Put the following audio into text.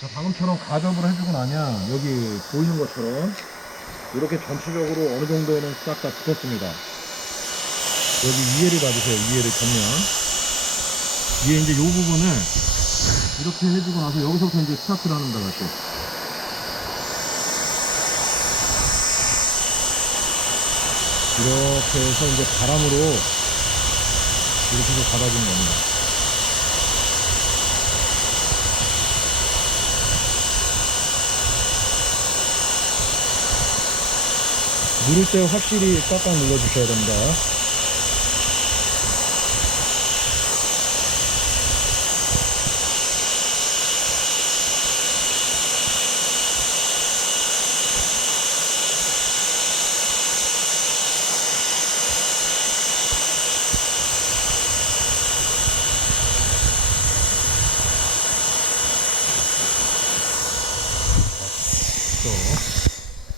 자, 방금처럼 가접을 해주고 나면 여기 보이는 것처럼 이렇게 전체적으로 어느 정도는 싹 다 붙었습니다. 여기 위에를 봐주세요. 위에를 전면. 위에 이제 이 부분을 이렇게 해주고 나서 여기서부터 이제 스타트를 합니다. 다시. 이렇게 해서 이제 바람으로 이렇게 해서 잡아주는 겁니다. 누를 때 확실히 꽉꽉 눌러주셔야 됩니다. 또